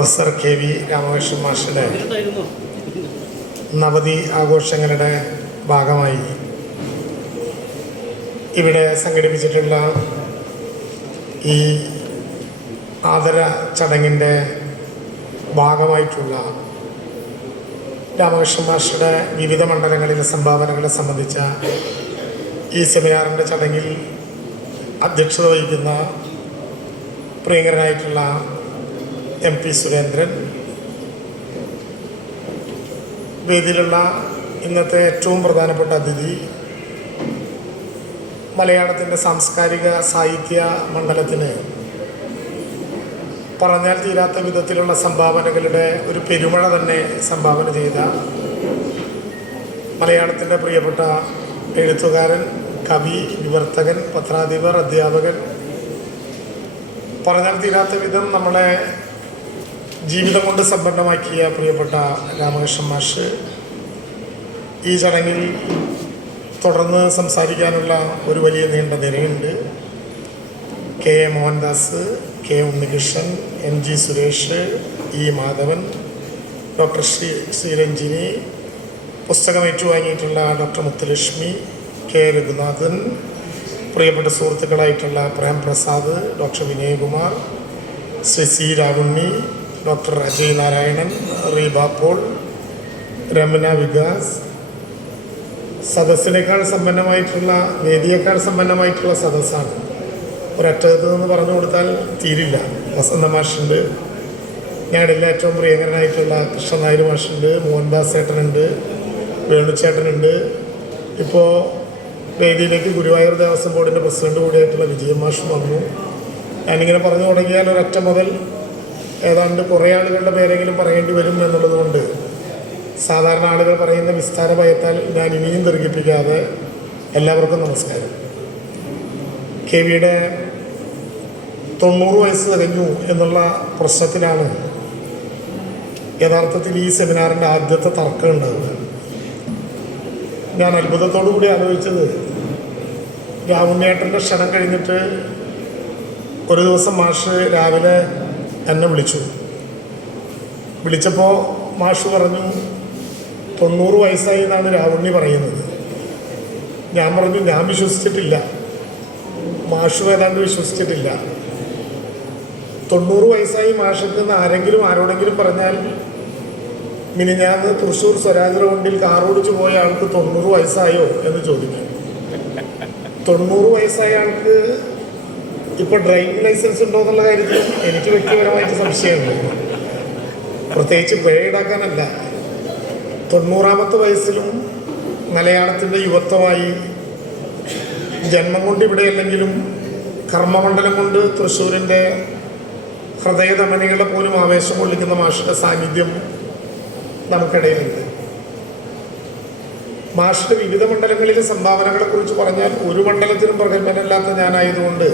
Professor K V Ramakrishnan മാഷിന്റെ നവതി ആഘോഷങ്ങളുടെ ഭാഗമായി ഇവിടെ സംഘടിപ്പിച്ചിട്ടുള്ള ഈ ആദര ചടങ്ങിന്റെ ഭാഗമായിട്ടുള്ള രാമകൃഷ്ണൻ മാഷയുടെ വിവിധ മണ്ഡലങ്ങളിലെ സംഭാവനകളെ സംബന്ധിച്ച ഈ സെമിനാറിന്റെ ചടങ്ങിൽ അധ്യക്ഷത വഹിക്കുന്ന പ്രിയങ്കരനായിട്ടുള്ള എം പി സുരേന്ദ്രൻ. വേദിയിലുള്ള ഇന്നത്തെ ഏറ്റവും പ്രധാനപ്പെട്ട അതിഥി മലയാളത്തിന്റെ സാംസ്കാരിക സാഹിത്യ മണ്ഡലത്തിന് പറഞ്ഞാൽ തീരാത്ത വിധത്തിലുള്ള സംഭാവനകളുടെ ഒരു പെരുമഴ തന്നെ സംഭാവന ചെയ്ത മലയാളത്തിന്റെ പ്രിയപ്പെട്ട എഴുത്തുകാരൻ കവി വിവർത്തകൻ പത്രാധിപർ അധ്യാപകൻ. പറഞ്ഞാൽ തീരാത്ത വിധം നമ്മളെ ജീവിതം കൊണ്ട് സമ്പന്നമാക്കിയ പ്രിയപ്പെട്ട രാമകൃഷ്ണൻ മാഷ് ഈ ചടങ്ങിൽ തുടർന്ന് സംസാരിക്കാനുള്ള ഒരു വലിയ നീണ്ട നിരയുണ്ട്. K A Mohandas K Unnikrishnan M G Suresh E Madhavan doctor Shri Sreeranjini പുസ്തകം ഏറ്റുവാങ്ങിയിട്ടുള്ള ഡോക്ടർ മുത്തുലക്ഷ്മി കെ രഘുനാഥൻ പ്രിയപ്പെട്ട സുഹൃത്തുക്കളായിട്ടുള്ള Prem Prasad doctor Vinayakumar Shri C Ravunni doctor Ajay Narayanan Reeba Paul Ramana Vikas. സദസ്സിനേക്കാൾ സമ്പന്നമായിട്ടുള്ള വേദിയേക്കാൾ സമ്പന്നമായിട്ടുള്ള സദസ്സാണ്. ഒരറ്റത്ത് നിന്ന് പറഞ്ഞു കൊടുത്താൽ തീരില്ല. വസന്ത മാഷുണ്ട്. ഞങ്ങളുടെ ഏറ്റവും പ്രിയങ്കരനായിട്ടുള്ള കൃഷ്ണനായർ മാഷുണ്ട് മോഹൻദാസ് ചേട്ടനുണ്ട് വേണുചേട്ടനുണ്ട്. ഇപ്പോൾ വേദിയിലേക്ക് ഗുരുവായൂർ ദേവസ്വം ബോർഡിന്റെ പ്രസിഡന്റ് കൂടിയായിട്ടുള്ള വിജയ മാഷും വന്നു. ഞാനിങ്ങനെ പറഞ്ഞു തുടങ്ങിയാൽ ഒരൊറ്റ മുതൽ ഏതാണ്ട് കുറേ ആളുകളുടെ പേരെങ്കിലും പറയേണ്ടി വരും എന്നുള്ളത് കൊണ്ട് സാധാരണ ആളുകൾ പറയുന്ന വിസ്താര ഭയത്താൽ ഞാൻ ഇനിയും ദീർഘിപ്പിക്കാതെ എല്ലാവർക്കും നമസ്കാരം. കെ വിയുടെ തൊണ്ണൂറ് വയസ്സ് തികഞ്ഞു എന്നുള്ള പ്രശ്നത്തിലാണ് യഥാർത്ഥത്തിൽ ഈ സെമിനാറിന്റെ ആദ്യത്തെ തർക്കം ഉണ്ടാവുക. ഞാൻ അത്ഭുതത്തോടു കൂടി ആലോചിച്ചത് രാമുണ്ണേട്ടന്റെ ക്ഷണം കഴിഞ്ഞിട്ട് ഒരു ദിവസം മാഷ് രാവിലെ എന്നെ വിളിച്ചു. വിളിച്ചപ്പോൾ മാഷ് പറഞ്ഞു തൊണ്ണൂറ് വയസ്സായി എന്നാണ് രാവുണ്ണി പറയുന്നത്. ഞാൻ പറഞ്ഞു ഞാൻ വിശ്വസിച്ചിട്ടില്ല. മാഷു ഏതാണ്ട് വിശ്വസിച്ചിട്ടില്ല. തൊണ്ണൂറ് വയസ്സായി മാഷെന്ന് ആരെങ്കിലും ആരോടെങ്കിലും പറഞ്ഞാൽ മിനിഞ്ഞാന്ന് തൃശ്ശൂർ സ്വരാജ് റൗണ്ടിൽ കാറോടിച്ചു പോയ ആൾക്ക് തൊണ്ണൂറ് വയസ്സായോ? എന്ന് ചോദിക്കും. തൊണ്ണൂറ് വയസ്സായ ആൾക്ക് ഇപ്പൊ ഡ്രൈവിംഗ് ലൈസൻസ് ഉണ്ടോ എന്നുള്ള കാര്യത്തിൽ എനിക്ക് വ്യക്തിപരമായിട്ട് സംശയമുണ്ട് പ്രത്യേകിച്ച് പിഴ ഈടാക്കാനല്ല. തൊണ്ണൂറാമത്തെ വയസ്സിലും മലയാളത്തിന്റെ യുവത്വമായി ജന്മം കൊണ്ട് ഇവിടെ അല്ലെങ്കിലും കർമ്മമണ്ഡലം കൊണ്ട് തൃശ്ശൂരിന്റെ ഹൃദയധമനികളെ പോലും ആവേശം കൊള്ളിക്കുന്ന മാഷിന്റെ സാന്നിധ്യം നമുക്കിടയിലുണ്ട്. മാഷിന്റെ വിവിധ മണ്ഡലങ്ങളിലെ സംഭാവനകളെക്കുറിച്ച് പറഞ്ഞാൽ ഒരു മണ്ഡലത്തിനും പ്രഗത്ഭനല്ലാത്ത ഞാനായതുകൊണ്ട്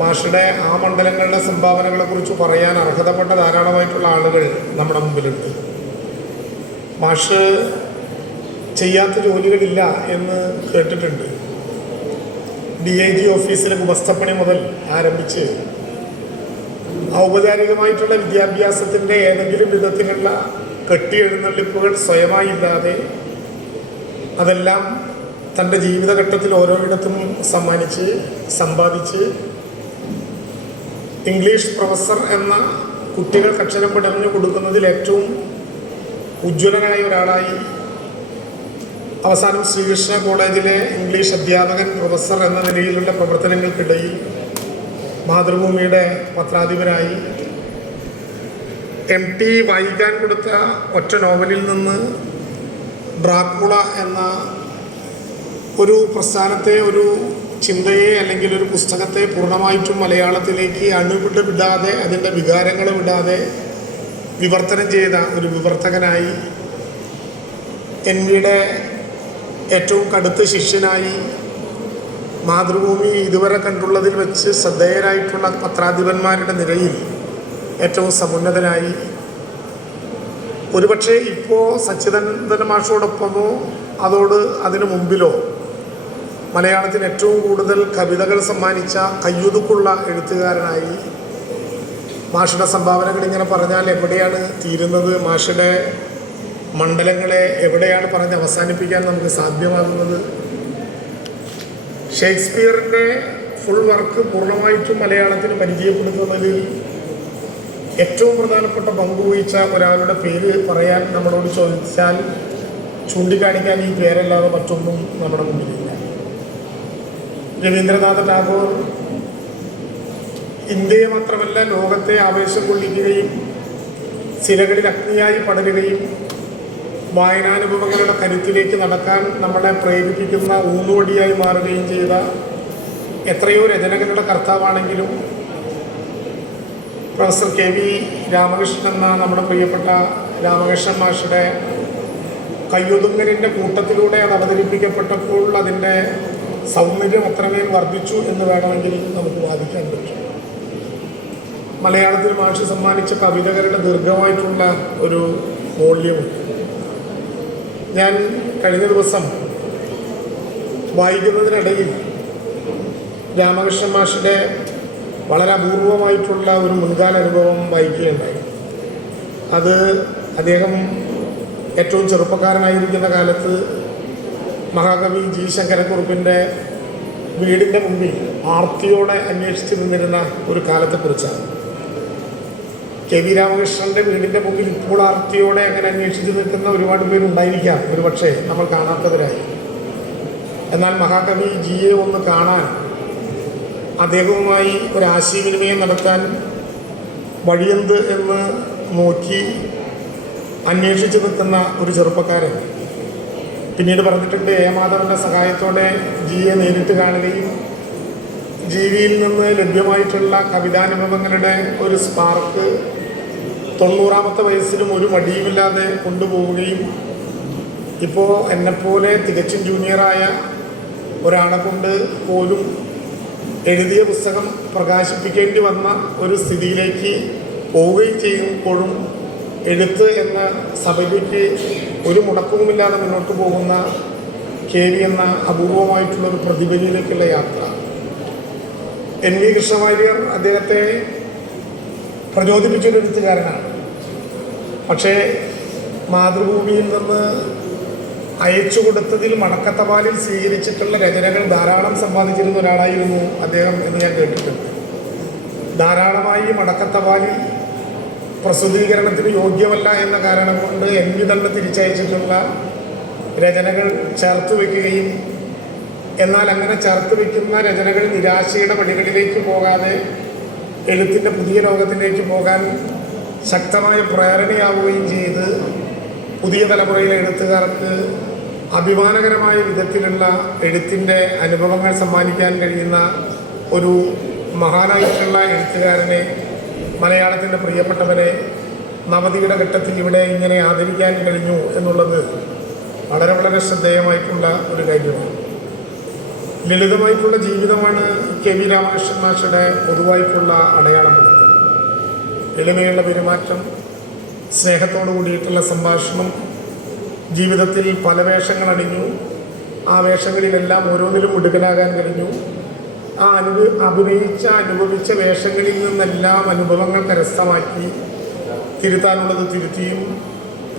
മാഷിയുടെ ആ മണ്ഡലങ്ങളുടെ സംഭാവനകളെ കുറിച്ച് പറയാൻ അർഹതപ്പെട്ട ധാരാളമായിട്ടുള്ള ആളുകൾ നമ്മുടെ മുമ്പിലുണ്ട്. മാഷ് ചെയ്യാത്ത ജോലികളില്ല എന്ന് കേട്ടിട്ടുണ്ട്. ഡി ഐ ജി ഓഫീസിലെ ഗുമസ്തപ്പണി മുതൽ ആരംഭിച്ച് ഔപചാരികമായിട്ടുള്ള വിദ്യാഭ്യാസത്തിന്റെ ഏതെങ്കിലും വിധത്തിലുള്ള കെട്ടിയെഴുന്നള്ളിപ്പുകൾ സ്വയമായില്ലാതെ അതെല്ലാം തന്റെ ജീവിതഘട്ടത്തിൽ ഓരോയിടത്തും സമ്മാനിച്ച് സമ്പാദിച്ച് ഇംഗ്ലീഷ് പ്രൊഫസർ എന്ന കുട്ടികൾക്ക് അക്ഷരം പഠനം കൊടുക്കുന്നതിൽ ഏറ്റവും ഉജ്ജ്വലനായ ഒരാളായി അവസാനം ശ്രീകൃഷ്ണ കോളേജിലെ ഇംഗ്ലീഷ് അധ്യാപകൻ പ്രൊഫസർ എന്ന നിലയിലുള്ള പ്രവർത്തനങ്ങൾക്കിടയിൽ മാതൃഭൂമിയുടെ പത്രാധിപരായി. എം ടി വായിക്കാൻ കൊടുത്ത ഒറ്റ നോവലിൽ നിന്ന് ഡ്രാക്കുള എന്ന ഒരു പ്രസ്ഥാനത്തെ ഒരു ചിന്തയെ അല്ലെങ്കിൽ ഒരു പുസ്തകത്തെ പൂർണമായിട്ടും മലയാളത്തിലേക്ക് അണുവിട്ട് വിടാതെ അതിന്റെ വികാരങ്ങൾ വിടാതെ വിവർത്തനം ചെയ്ത ഒരു വിവർത്തകനായി എൻ വിയുടെ ഏറ്റവും കടുത്ത ശിഷ്യനായി മാതൃഭൂമി ഇതുവരെ കണ്ടുള്ളതിൽ വെച്ച് ശ്രദ്ധേയരായിട്ടുള്ള പത്രാധിപന്മാരുടെ നിരയിൽ ഏറ്റവും സമുന്നതനായി. ഒരുപക്ഷെ ഇപ്പോൾ സച്ചിദാനന്ദന മാഷോടൊപ്പമോ അതോട് അതിനു മുമ്പിലോ മലയാളത്തിന് ഏറ്റവും കൂടുതൽ കവിതകൾ സമ്മാനിച്ച കയ്യൊതുക്കുള്ള എഴുത്തുകാരനായി മാഷുടെ സംഭാവനകൾ ഇങ്ങനെ പറഞ്ഞാൽ എവിടെയാണ് തീരുന്നത്? മാഷുടെ മണ്ഡലങ്ങളെ എവിടെയാണ് പറഞ്ഞ് അവസാനിപ്പിക്കാൻ നമുക്ക് സാധ്യമാകുന്നത്? ഷേക്സ്പിയറിന്റെ ഫുൾ വർക്ക് പൂർണമായിട്ടും മലയാളത്തിന് പരിചയപ്പെടുത്തുന്നതിൽ ഏറ്റവും പ്രധാനപ്പെട്ട പങ്ക് വഹിച്ച ഒരാളുടെ പേര് പറയാൻ നമ്മളോട് ചോദിച്ചാൽ ചൂണ്ടിക്കാണിക്കാൻ ഈ പേരല്ലാതെ മറ്റൊന്നും നമ്മുടെ മുന്നിലില്ല. രവീന്ദ്രനാഥ ടാഗോർ. ഇന്ത്യയെ മാത്രമല്ല ലോകത്തെ ആവേശം കൊള്ളിക്കുകയും സിരകളിൽ അഗ്നിയായി പടരുകയും വായനാനുഭവങ്ങളുടെ കരുത്തിലേക്ക് നടക്കാൻ നമ്മളെ പ്രേരിപ്പിക്കുന്ന ഊന്നുവടിയായി മാറുകയും ചെയ്ത എത്രയോ രചനകളുടെ കർത്താവാണെങ്കിലും പ്രൊഫസർ കെ വി രാമകൃഷ്ണൻ എന്ന നമ്മുടെ പ്രിയപ്പെട്ട രാമകൃഷ്ണൻ മാഷയുടെ കയ്യൊതുങ്ങലിന്റെ കൂട്ടത്തിലൂടെ അത് അവതരിപ്പിക്കപ്പെട്ടപ്പോൾ അതിന്റെ സൗന്ദര്യം അത്രമേൽ വർദ്ധിച്ചു എന്ന് വേണമെങ്കിൽ നമുക്ക് വാദിക്കാൻ പറ്റും. മലയാളത്തിൽ മാഷ് സമ്മാനിച്ച കവിതകളുടെ ദീർഘമായിട്ടുള്ള ഒരു വോള്യമുണ്ട് ഞാൻ കഴിഞ്ഞ ദിവസം വായിക്കുന്നതിനിടയിൽ രാമകൃഷ്ണൻ മാഷിന്റെ വളരെ അപൂർവമായിട്ടുള്ള ഒരു മുൻകാല അനുഭവം വായിക്കുകയുണ്ടായി. അത് അദ്ദേഹം ഏറ്റവും ചെറുപ്പക്കാരനായിരിക്കുന്ന കാലത്ത് മഹാകവി ജി ശങ്കരക്കുറുപ്പിന്റെ വീടിന്റെ മുമ്പിൽ ആർത്തിയോടെ അന്വേഷിച്ച് നിന്നിരുന്ന ഒരു കാലത്തെക്കുറിച്ചാണ്. കെ വി രാമകൃഷ്ണന്റെ വീടിന്റെ മുമ്പിൽ ഇപ്പോൾ ആർത്തിയോടെ അങ്ങനെ അന്വേഷിച്ച് നിൽക്കുന്ന ഒരുപാട് പേരുണ്ടായിരിക്കാം ഒരു പക്ഷേ നമ്മൾ കാണാത്തവരായി. എന്നാൽ മഹാകവി ജിയെ ഒന്ന് കാണാൻ അദ്ദേഹവുമായി ഒരു ആശയവിനിമയം നടത്താൻ വഴിയെന്ത് എന്ന് നോക്കി അന്വേഷിച്ച് നിൽക്കുന്ന ഒരു ചെറുപ്പക്കാരൻ പിന്നീട് പറഞ്ഞിട്ടുണ്ട് എ മാധവന്റെ സഹായത്തോടെ ജിയെ നേരിട്ട് കാണുകയും ജീവിയിൽ നിന്ന് ലഭ്യമായിട്ടുള്ള കവിതാനുഭവങ്ങളുടെ ഒരു സ്പാർക്ക് തൊണ്ണൂറാമത്തെ വയസ്സിലും ഒരു മടിയുമില്ലാതെ കൊണ്ടുപോവുകയും ഇപ്പോൾ എന്നെപ്പോലെ തികച്ചും ജൂനിയറായ ഒരാളെ കൊണ്ട് പോലും എഴുതിയ പുസ്തകം പ്രകാശിപ്പിക്കേണ്ടി വന്ന ഒരു സ്ഥിതിയിലേക്ക് പോവുകയും ചെയ്യുമ്പോഴും എഴുത്ത് എന്ന സഭയ്ക്ക് ഒരു മുടക്കവുമില്ലാതെ മുന്നോട്ട് പോകുന്ന കെ വി എന്ന അപൂർവമായിട്ടുള്ള ഒരു പ്രതിഭയിലേക്കുള്ള യാത്ര. എൻ വി കൃഷ്ണവാര്യർ അദ്ദേഹത്തെ പ്രചോദിപ്പിച്ചൊരു എഴുത്തുകാരനാണ്. പക്ഷേ മാതൃഭൂമിയിൽ നിന്ന് അയച്ചു കൊടുത്തതിൽ മടക്കത്തപാലിൽ സ്വീകരിച്ചിട്ടുള്ള രചനകൾ ധാരാളം സമ്പാദിച്ചിരുന്ന ഒരാളായിരുന്നു അദ്ദേഹം എന്ന് ഞാൻ കേട്ടിട്ടുണ്ട്. ധാരാളമായി മടക്കത്തപാലിൽ പ്രസിദ്ധീകരണത്തിന് യോഗ്യമല്ല എന്ന കാരണം കൊണ്ട് എൻ വി തന്നെ തിരിച്ചയച്ചിട്ടുള്ള രചനകൾ ചേർത്ത് വയ്ക്കുകയും എന്നാൽ അങ്ങനെ ചേർത്ത് വയ്ക്കുന്ന രചനകൾ നിരാശയുടെ വഴികളിലേക്ക് പോകാതെ എഴുത്തിന്റെ പുതിയ ലോകത്തിലേക്ക് പോകാൻ ശക്തമായ പ്രേരണയാവുകയും ചെയ്ത് പുതിയ തലമുറയിലെ എഴുത്തുകാർക്ക് അഭിമാനകരമായ വിധത്തിലുള്ള എഴുത്തിന്റെ അനുഭവങ്ങൾ സമ്മാനിക്കാൻ കഴിയുന്ന ഒരു മഹാനായിട്ടുള്ള എഴുത്തുകാരനെ മലയാളത്തിന്റെ പ്രിയപ്പെട്ടവരെ നവതിയുടെ ഘട്ടത്തിൽ ഇവിടെ ഇങ്ങനെ ആദരിക്കാൻ കഴിഞ്ഞു എന്നുള്ളത് വളരെ വളരെ ശ്രദ്ധേയമായിട്ടുള്ള ഒരു കാര്യമാണ്. ലളിതമായിട്ടുള്ള ജീവിതമാണ് കെ വി രാമകൃഷ്ണൻ മാഷയുടെ പൊതുവായിട്ടുള്ള അടയാളപ്പെടുത്തൽ എളിമയുള്ള പെരുമാറ്റം സ്നേഹത്തോടു കൂടിയിട്ടുള്ള സംഭാഷണം ജീവിതത്തിൽ പല വേഷങ്ങൾ അണിഞ്ഞു ആ വേഷങ്ങളിലെല്ലാം ഓരോന്നിലും ഒടുക്കലാകാൻ കഴിഞ്ഞു. ആ അനുഭവ അഭിനയിച്ച അനുഭവിച്ച വേഷങ്ങളിൽ നിന്നെല്ലാം അനുഭവങ്ങൾ കരസ്ഥമാക്കി തിരുത്താനുള്ളത് തിരുത്തിയും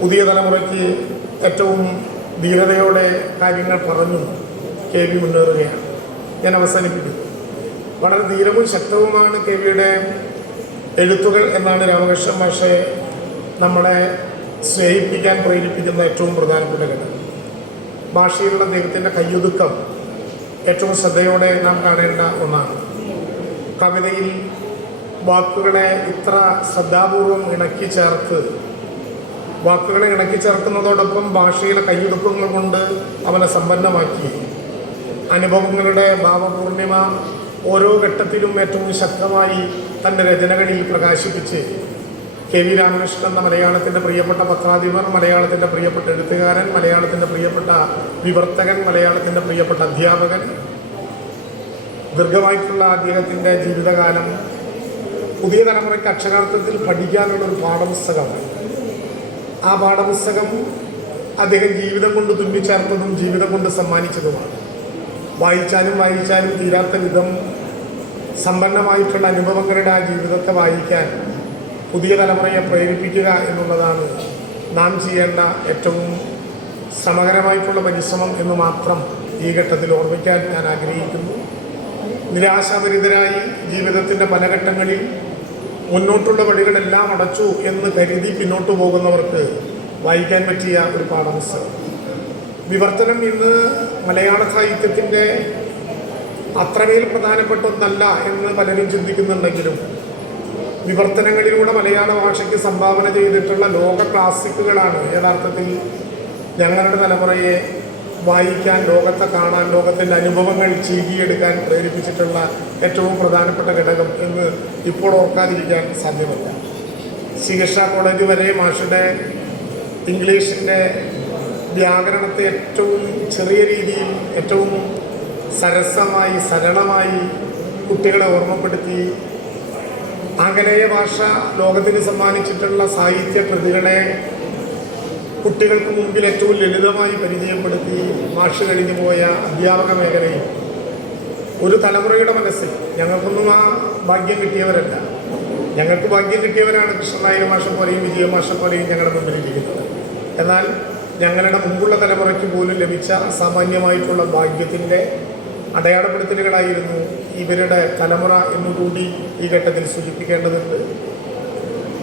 പുതിയ തലമുറയ്ക്ക് ഏറ്റവും ധീരതയോടെ കാര്യങ്ങൾ പറഞ്ഞു കെ വി മുന്നേറുകയാണ്. ഞാൻ അവസാനിപ്പിക്കുന്നു. വളരെ ധീരവും ശക്തവുമാണ് കെ വിയുടെ എഴുത്തുകൾ എന്നാണ് രാമകൃഷ്ണൻ മാഷെ നമ്മളെ സ്നേഹിപ്പിക്കാൻ പ്രേരിപ്പിക്കുന്ന ഏറ്റവും പ്രധാനപ്പെട്ട ഘടകം. ഭാഷയിലുള്ള ദൈവത്തിന്റെ കയ്യൊതുക്കം ഏറ്റവും ശ്രദ്ധയോടെ നാം കാണേണ്ട ഒന്നാണ്. കവിതയിൽ വാക്കുകളെ ഇത്ര ശ്രദ്ധാപൂർവം ഇണക്കി ചേർത്ത് വാക്കുകളെ ഇണക്കി ചേർക്കുന്നതോടൊപ്പം ഭാഷയിലെ കൈയൊടുക്കങ്ങൾ കൊണ്ട് അവനെ സമ്പന്നമാക്കി. അനുഭവങ്ങളുടെ ഭാവപൂർണിമ ഓരോ ഘട്ടത്തിലും ഏറ്റവും ശക്തമായി തന്റെ രചനകളിൽ പ്രകാശിപ്പിച്ച് കെ വി രാമകൃഷ്ണൻ എന്ന മലയാളത്തിന്റെ പ്രിയപ്പെട്ട പത്രാധിപർ മലയാളത്തിന്റെ പ്രിയപ്പെട്ട എഴുത്തുകാരൻ മലയാളത്തിന്റെ പ്രിയപ്പെട്ട വിവർത്തകൻ മലയാളത്തിന്റെ പ്രിയപ്പെട്ട അധ്യാപകൻ. ദീർഘമായിട്ടുള്ള അദ്ദേഹത്തിന്റെ ജീവിതകാലം പുതിയ തലമുറയ്ക്ക് അക്ഷരാർത്ഥത്തിൽ പഠിക്കാനുള്ളൊരു പാഠപുസ്തകമാണ്. ആ പാഠപുസ്തകം അദ്ദേഹം ജീവിതം കൊണ്ട് തുന്നിച്ചേർത്തതും ജീവിതം കൊണ്ട് സമ്മാനിച്ചതുമാണ്. വായിച്ചാലും വായിച്ചാലും തീരാത്ത വിധം സമ്പന്നമായിട്ടുള്ള അനുഭവങ്ങളുടെ ആ ജീവിതത്തെ വായിക്കാൻ പുതിയ തലമുറയെ പ്രേരിപ്പിക്കുക എന്നുള്ളതാണ് നാം ചെയ്യേണ്ട ഏറ്റവും ശ്രമകരമായിട്ടുള്ള പരിശ്രമം എന്ന് മാത്രം ഈ ഘട്ടത്തിൽ ഓർമ്മിക്കാൻ ഞാൻ ആഗ്രഹിക്കുന്നു. നിരാശാപരിതരായി ജീവിതത്തിന്റെ പല ഘട്ടങ്ങളിൽ മുന്നോട്ടുള്ള വഴികളെല്ലാം അടച്ചു എന്ന് കരുതി പിന്നോട്ട് പോകുന്നവർക്ക് വായിക്കാൻ പറ്റിയ ഒരു പാഠപുസ്തകം. വിവർത്തനം ഇന്ന് മലയാള സാഹിത്യത്തിന്റെ അത്രമേൽ പ്രധാനപ്പെട്ട ഒന്നല്ല എന്ന് പലരും ചിന്തിക്കുന്നുണ്ടെങ്കിലും വിവർത്തനങ്ങളിലൂടെ മലയാള ഭാഷയ്ക്ക് സംഭാവന ചെയ്തിട്ടുള്ള ലോക ക്ലാസിക്കുകളാണ് യഥാർത്ഥത്തിൽ ഞങ്ങളുടെ തലമുറയെ വായിക്കാൻ ലോകത്തെ കാണാൻ ലോകത്തിന്റെ അനുഭവങ്ങൾ ചീകിയെടുക്കാൻ പ്രേരിപ്പിച്ചിട്ടുള്ള ഏറ്റവും പ്രധാനപ്പെട്ട ഘടകം എന്ന് ഇപ്പോൾ ഓർക്കാതിരിക്കാൻ സാധ്യമല്ല. ശ്രീകൃഷ്ണ കോളേജ് വരെ മാഷുടെ ഇംഗ്ലീഷിന്റെ വ്യാകരണത്തെ ഏറ്റവും ചെറിയ രീതിയിൽ ഏറ്റവും സരസമായി സരളമായി കുട്ടികളെ ഓർമ്മപ്പെടുത്തി ആംഗലേയ ഭാഷ ലോകത്തിന് സമ്മാനിച്ചിട്ടുള്ള സാഹിത്യ കൃതികളെ കുട്ടികൾക്ക് മുമ്പിൽ ഏറ്റവും ലളിതമായി പരിചയപ്പെടുത്തി മാഷ് കഴിഞ്ഞു പോയ അധ്യാപക മേഖലയിൽ. ഒരു തലമുറയുടെ മനസ്സിൽ ഞങ്ങൾക്കൊന്നും ആ ഭാഗ്യം കിട്ടിയവരല്ല. ഞങ്ങൾക്ക് ഭാഗ്യം കിട്ടിയവരാണ് കൃഷ്ണനായർ മാഷ പോലെയും വിജയ മാഷ പോലെയും ഞങ്ങളുടെ മുമ്പിലിരിക്കുന്നത്. എന്നാൽ ഞങ്ങളുടെ മുമ്പുള്ള തലമുറയ്ക്ക് പോലും ലഭിച്ച അസാമാന്യമായിട്ടുള്ള ഭാഗ്യത്തിന്റെ അടയാളപ്പെടുത്തലുകളായിരുന്നു ഇവരുടെ തലമുറ എന്നുകൂടി ഈ ഘട്ടത്തിൽ സൂചിപ്പിക്കേണ്ടതുണ്ട്.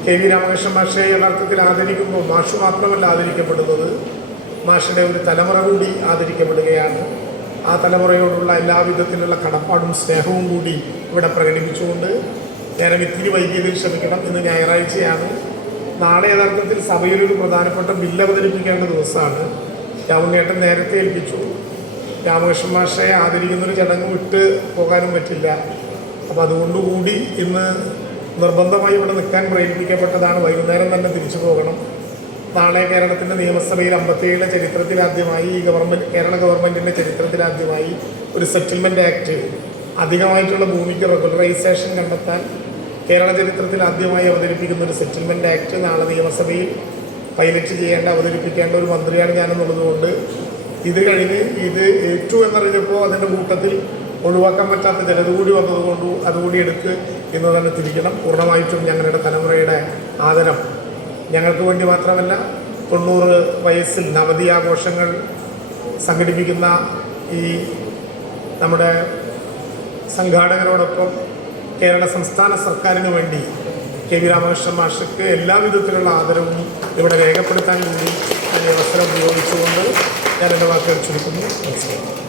കെ വി രാമകൃഷ്ണ മാഷയെ യഥാർത്ഥത്തിൽ ആദരിക്കുമ്പോൾ മാഷ് മാത്രമല്ല ആദരിക്കപ്പെടുന്നത്. മാഷിന്റെ ഒരു തലമുറ കൂടി ആദരിക്കപ്പെടുകയാണ്. ആ തലമുറയോടുള്ള എല്ലാവിധത്തിലുള്ള കടപ്പാടും സ്നേഹവും കൂടി ഇവിടെ പ്രകടിപ്പിച്ചുകൊണ്ട് നേരം ഇത്തിരി വൈകിയതിൽ ക്ഷമിക്കണം ഇന്ന് ഞായറാഴ്ചയാണ്. നാളെ യഥാർത്ഥത്തിൽ സഭയിലൊരു പ്രധാനപ്പെട്ട ബില്ല് അവതരിപ്പിക്കേണ്ട ദിവസമാണ്. രാമനേട്ടൻ നേരത്തെ ഏൽപ്പിച്ചു. രാമകൃഷ്ണൻ മാഷയെ ആദരിക്കുന്നൊരു ചടങ്ങ് വിട്ട് പോകാനും പറ്റില്ല. അപ്പോൾ അതുകൊണ്ടുകൂടി ഇന്ന് നിർബന്ധമായി ഇവിടെ നിൽക്കാൻ പ്രേരിപ്പിക്കപ്പെട്ടതാണ് വൈകുന്നേരം തന്നെ തിരിച്ചു പോകണം. നാളെ കേരളത്തിന്റെ നിയമസഭയിൽ അമ്പത്തിയേഴിലെ ചരിത്രത്തിലാദ്യമായി ഈ ഗവൺമെന്റ് കേരള ഗവൺമെന്റിന്റെ ചരിത്രത്തിലാദ്യമായി ഒരു സെറ്റിൽമെന്റ് ആക്ട് അധികമായിട്ടുള്ള ഭൂമിക്ക് റെഗുലറൈസേഷൻ കണ്ടെത്താൻ കേരള ചരിത്രത്തിൽ ആദ്യമായി അവതരിപ്പിക്കുന്ന ഒരു സെറ്റിൽമെന്റ് ആക്ട് നാളെ നിയമസഭയിൽ പൈലറ്റ് ചെയ്യേണ്ട അവതരിപ്പിക്കേണ്ട ഒരു മന്ത്രിയാണ് ഞാനെന്നുള്ളതുകൊണ്ട് ഇത് കഴിഞ്ഞ് ഇത് ഏറ്റു എന്നറിഞ്ഞപ്പോൾ അതിന്റെ കൂട്ടത്തിൽ ഒഴിവാക്കാൻ പറ്റാത്ത ചിലത് കൂടി വന്നതുകൊണ്ട് അതുകൂടി എടുത്ത് ഇന്ന് തന്നെ തിരിക്കണം. പൂർണമായിട്ടും ഞങ്ങളുടെ തലമുറയുടെ ആദരം. ഞങ്ങൾക്ക് വേണ്ടി മാത്രമല്ല തൊണ്ണൂറ് വയസ്സിൽ നവതി ആഘോഷങ്ങൾ സംഘടിപ്പിക്കുന്ന ഈ നമ്മുടെ സംഘാടകരോടൊപ്പം കേരള സംസ്ഥാന സർക്കാരിന് വേണ്ടി കെ വി രാമകൃഷ്ണൻ മാഷക്ക് എല്ലാ വിധത്തിലുള്ള ആദരവും ഇവിടെ രേഖപ്പെടുത്താൻ വേണ്ടി അവസരം ഉപയോഗിച്ചുകൊണ്ട് ഞാൻ എന്റെ വാക്കുകൾ ചുരുക്കുന്നു. നമസ്കാരം